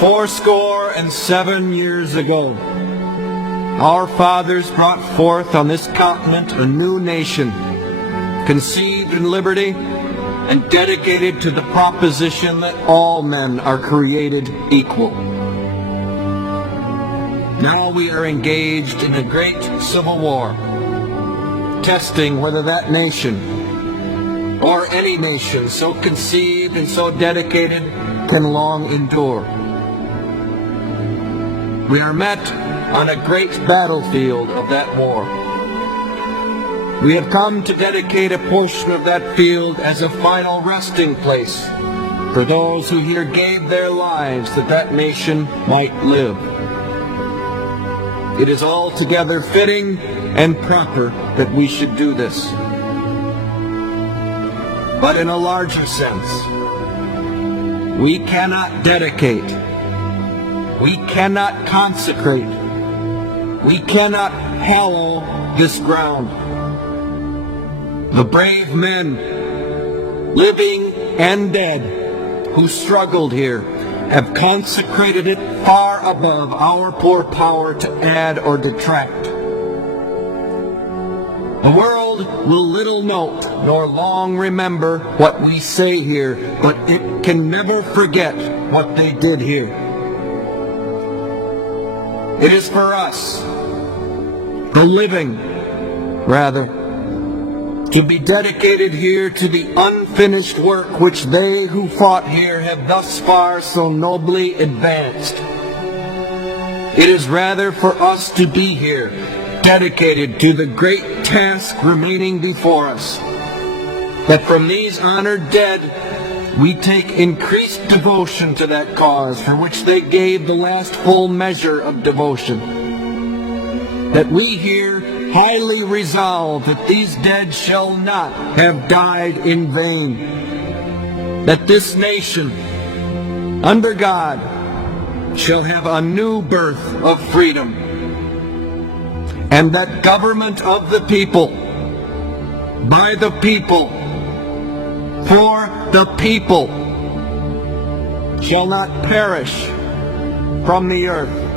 407 years ago, our fathers brought forth on this continent a new nation, conceived in liberty and dedicated to the proposition that all men are created equal. Now we are engaged in a great civil war, testing whether that nation, or any nation so conceived and so dedicated, can long endure. We are met on a great battlefield of that war. We have come to dedicate a portion of that field as a final resting place for those who here gave their lives that that nation might live. It is altogether fitting and proper that we should do this. But in a larger sense, we cannot dedicate, we cannot consecrate, we cannot hallow this ground. The brave men, living and dead, who struggled here, have consecrated it far above our poor power to add or detract. The world will little note nor long remember what we say here, but it can never forget what they did here. It is for us, the living, rather, to be dedicated here to the unfinished work which they who fought here have thus far so nobly advanced. It is rather for us to be here, dedicated to the great task remaining before us, that from these honored dead we take increased devotion to that cause for which they gave the last full measure of devotion. That we here highly resolve that these dead shall not have died in vain, that this nation, under God, shall have a new birth of freedom, and that government of the people, by the people, for the people, shall not perish from the earth.